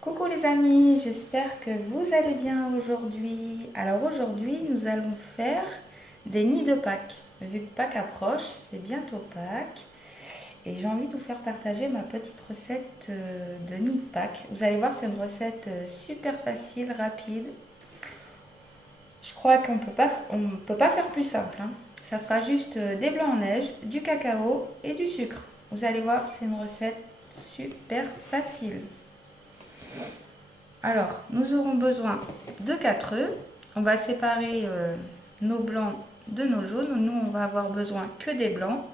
Coucou les amis, j'espère que vous allez bien aujourd'hui. Alors aujourd'hui, nous allons faire des nids de Pâques. Vu que Pâques approche, c'est bientôt Pâques. Et j'ai envie de vous faire partager ma petite recette de nid de Pâques. Vous allez voir, c'est une recette super facile, rapide. Je crois qu'on ne peut pas faire plus simple, hein. Ça sera juste des blancs en neige, du cacao et du sucre. Vous allez voir, c'est une recette super facile. Alors, nous aurons besoin de 4 œufs. On va séparer nos blancs de nos jaunes. Nous, on va avoir besoin que des blancs.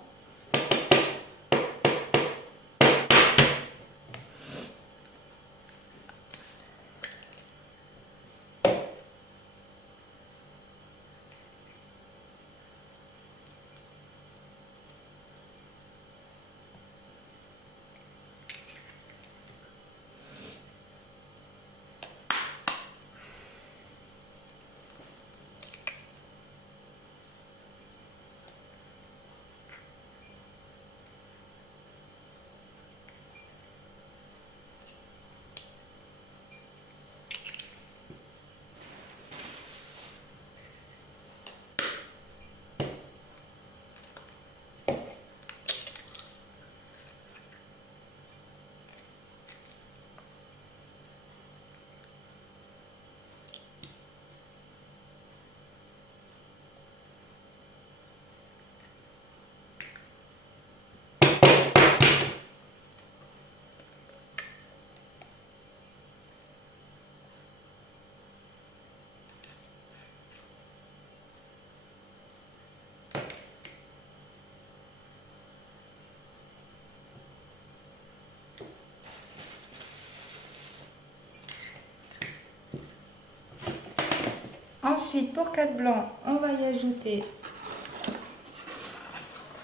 Ensuite, pour 4 blancs, on va y ajouter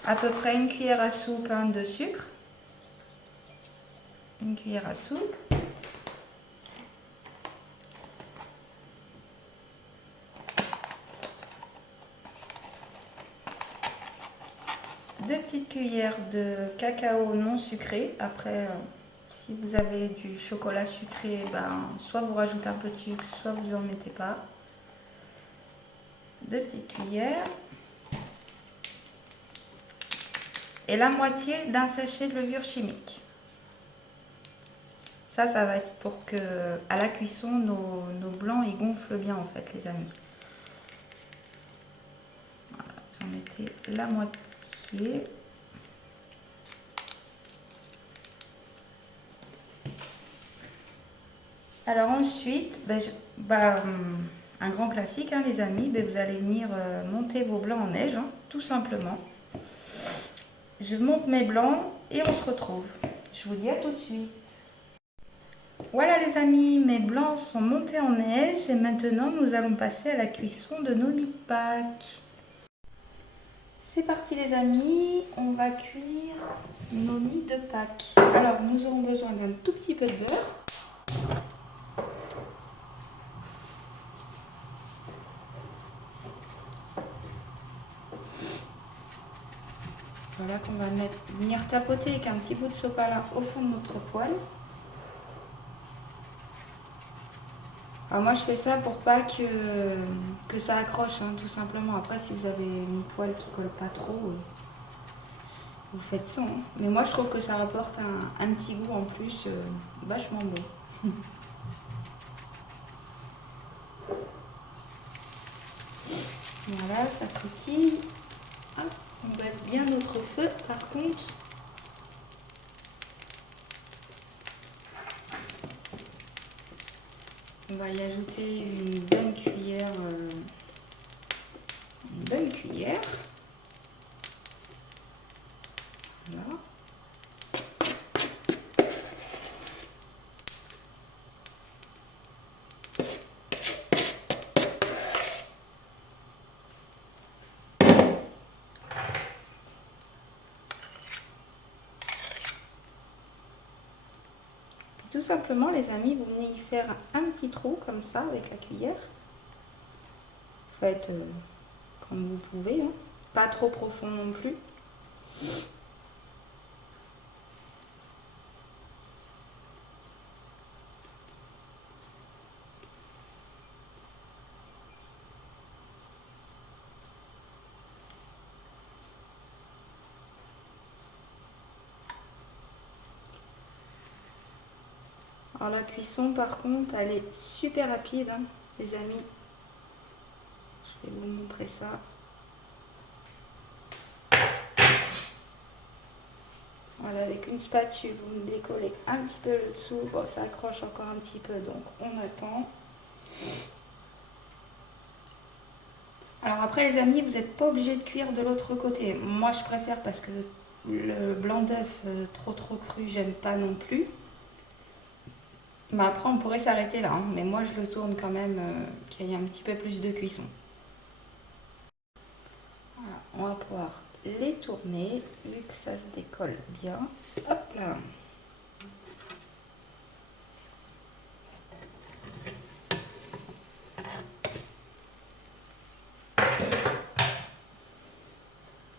à peu près une cuillère à soupe de sucre. Une cuillère à soupe. Deux petites cuillères de cacao non sucré. Après, si vous avez du chocolat sucré, soit vous rajoutez un peu de sucre, soit vous n'en mettez pas. 2 petites cuillères. Et la moitié d'un sachet de levure chimique. Ça va être pour que à la cuisson, nos blancs ils gonflent bien en fait, les amis. Voilà, j'en mettais la moitié. Alors ensuite, un grand classique, les amis, vous allez venir monter vos blancs en neige, tout simplement. Je monte mes blancs et on se retrouve. Je vous dis à tout de suite. Voilà les amis, mes blancs sont montés en neige et maintenant nous allons passer à la cuisson de nos nids de Pâques. C'est parti les amis, on va cuire nos nids de Pâques. Alors nous aurons besoin d'un tout petit peu de beurre. Voilà qu'on va venir tapoter avec un petit bout de sopalin au fond de notre poêle. Alors moi je fais ça pour pas que ça accroche, tout simplement. Après si vous avez une poêle qui colle pas trop, vous faites ça. Mais moi je trouve que ça rapporte un petit goût en plus vachement bon. Voilà, ça pétille. Hop, on baisse bien notre feu par contre. On va y ajouter une bonne cuillère. Voilà. Tout simplement les amis, vous venez y faire un petit trou comme ça avec la cuillère. Faites comme vous pouvez, pas trop profond non plus. Alors la cuisson par contre elle est super rapide hein, les amis. Je vais vous montrer ça. Voilà, avec une spatule, vous me décollez un petit peu le dessous. Bon, ça accroche encore un petit peu, donc on attend. Alors après les amis, vous n'êtes pas obligé de cuire de l'autre côté. Moi je préfère parce que le blanc d'œuf trop cru, j'aime pas non plus. Mais après on pourrait s'arrêter là, hein. Mais moi je le tourne quand même qu'il y ait un petit peu plus de cuisson. Voilà, on va pouvoir les tourner vu que ça se décolle bien. Hop là.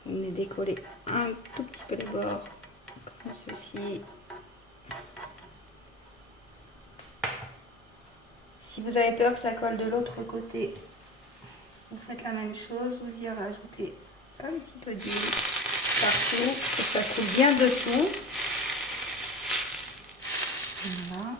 Vous venez décoller un tout petit peu les bords comme ceci. Si vous avez peur que ça colle de l'autre côté, vous faites la même chose, vous y rajoutez un petit peu d'huile partout pour que ça coule bien dessous. Voilà.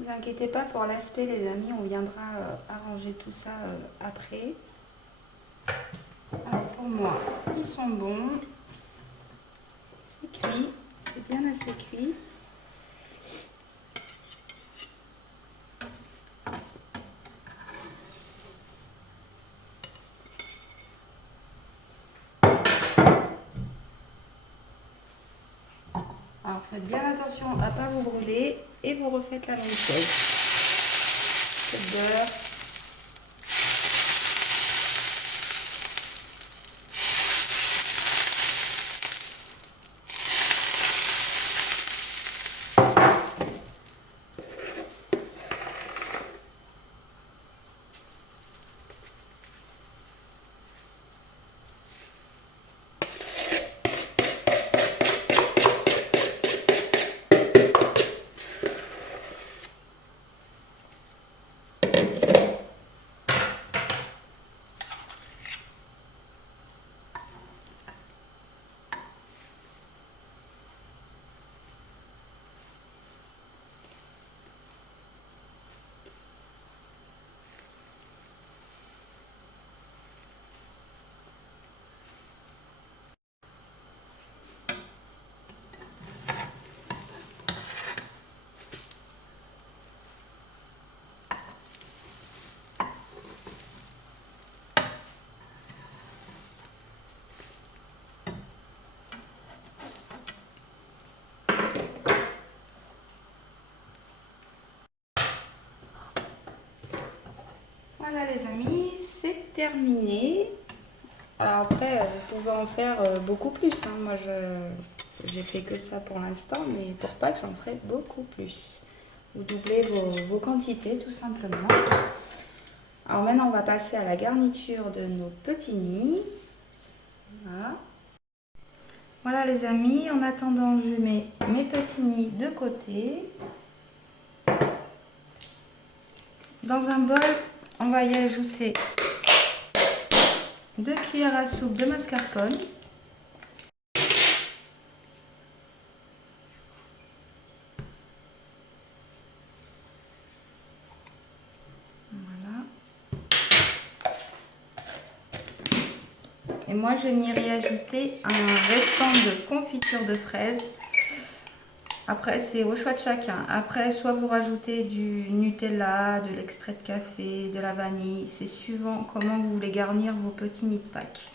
Ne vous inquiétez pas pour l'aspect les amis, on viendra arranger tout ça après. Alors pour moi, ils sont bons. C'est cuit, c'est bien assez cuit. Alors faites bien attention à ne pas vous brûler et vous refaites la même chose. Le beurre. Voilà les amis, c'est terminé. Alors après, vous pouvez en faire beaucoup plus. Hein. Moi, j'ai fait que ça pour l'instant, mais pour Pâques, j'en ferai beaucoup plus. Vous doublez vos quantités, tout simplement. Alors maintenant, on va passer à la garniture de nos petits nids. Voilà. Voilà les amis, en attendant, je mets mes petits nids de côté. Dans un bol, on va y ajouter 2 cuillères à soupe de mascarpone. Voilà. Et moi, je vais venir y ajouter un restant de confiture de fraises. Après, c'est au choix de chacun. Après, soit vous rajoutez du Nutella, de l'extrait de café, de la vanille. C'est suivant comment vous voulez garnir vos petits nids de Pâques.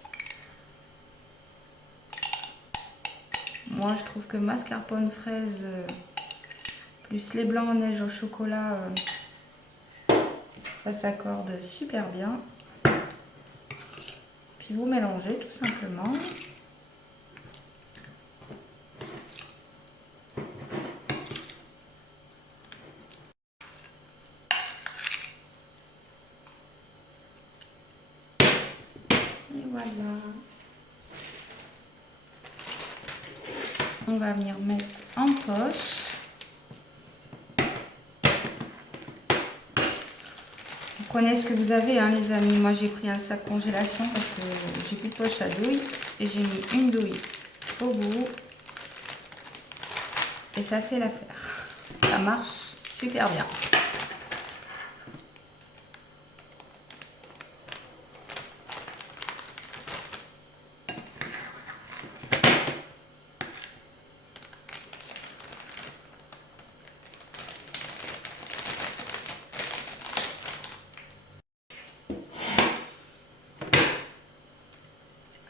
Moi, je trouve que mascarpone fraise plus les blancs en neige au chocolat, ça s'accorde super bien. Puis vous mélangez tout simplement. Voilà. On va venir mettre en poche. Vous prenez ce que vous avez, hein, les amis. Moi, j'ai pris un sac congélation parce que j'ai plus de poche à douille. Et j'ai mis une douille au bout. Et ça fait l'affaire. Ça marche super bien.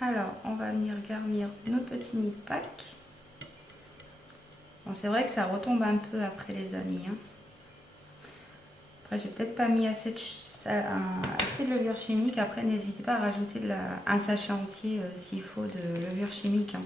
Alors, on va venir garnir notre petit nid de Pâques. Bon, c'est vrai que ça retombe un peu après, les amis, hein. Après, j'ai peut-être pas mis assez de levure chimique. Après, n'hésitez pas à rajouter un sachet entier s'il faut de levure chimique, hein.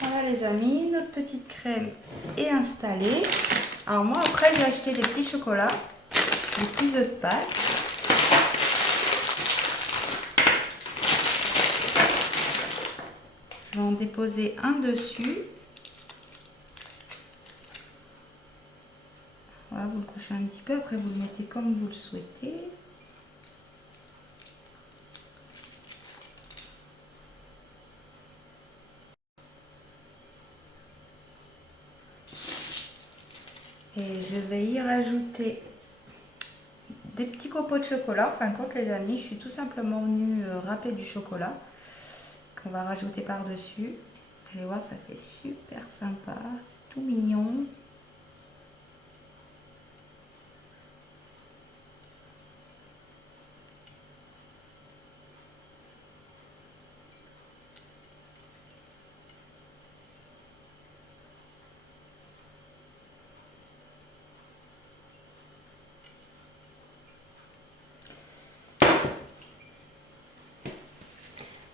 Voilà, les amis, notre petite crème est installée. Alors moi, après, j'ai acheté des petits chocolats, des petits œufs de Pâques. Je vais en déposer un dessus. Voilà, vous le couchez un petit peu, après vous le mettez comme vous le souhaitez. Et je vais y rajouter des petits copeaux de chocolat. Enfin, compte, les amis, je suis tout simplement venue râper du chocolat qu'on va rajouter par-dessus. Vous allez voir, ça fait super sympa, c'est tout mignon.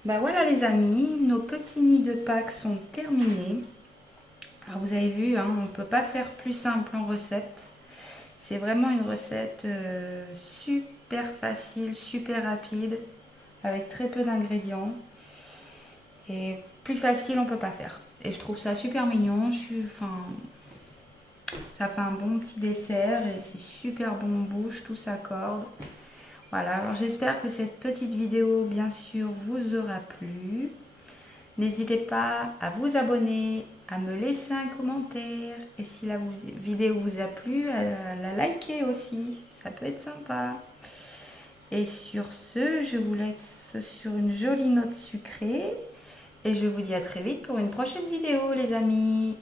Ben voilà, les amis, nos petits nids de Pâques sont terminés. Alors vous avez vu, hein, on ne peut pas faire plus simple en recette. C'est vraiment une recette super facile, super rapide, avec très peu d'ingrédients. Et plus facile, on ne peut pas faire. Et je trouve ça super mignon. Ça fait un bon petit dessert et c'est super bon en bouche, tout s'accorde. Voilà, alors j'espère que cette petite vidéo, bien sûr, vous aura plu. N'hésitez pas à vous abonner, à me laisser un commentaire. Et si la vidéo vous a plu, à la liker aussi. Ça peut être sympa. Et sur ce, je vous laisse sur une jolie note sucrée. Et je vous dis à très vite pour une prochaine vidéo, les amis.